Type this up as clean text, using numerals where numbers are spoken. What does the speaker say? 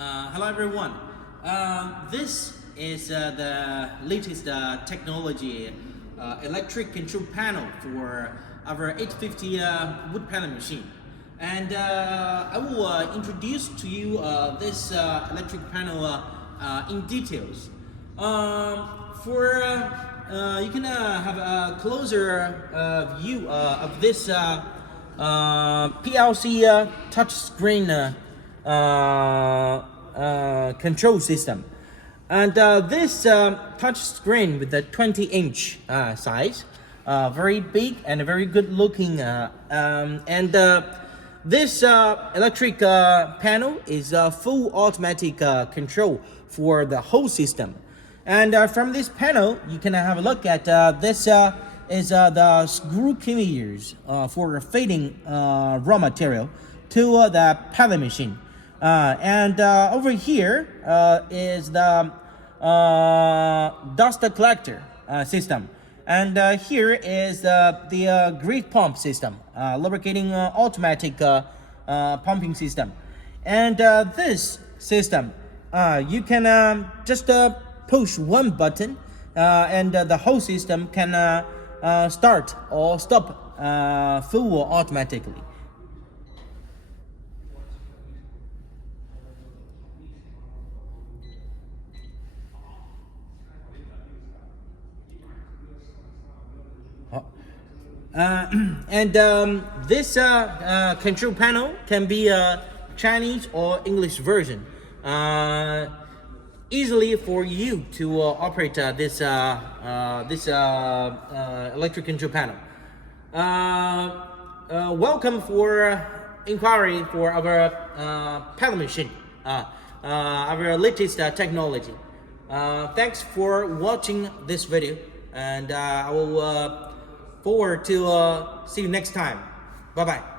Hello everyone. This is the latest technology electric control panel for our 850 wood pellet machine. And I will introduce to you this electric panel in details. You can have a closer view of this PLC touchscreen control system, and this touch screen with the 20-inch size, very big and very good looking, this electric panel is a full automatic control for the whole system. And from this panel you can have a look at this is the screw conveyors for feeding raw material to the pellet machine. Over here is the dust collector system, and here is the grease pump system, lubricating automatic pumping system. And this system, you can just push one button, and the whole system can start or stop full automatically. This control panel can be a Chinese or English version, easily for you to operate this electric control panel. Welcome for inquiry for our pellet machine, our latest technology. Thanks for watching this video, and I will forward to see you next time. Bye bye.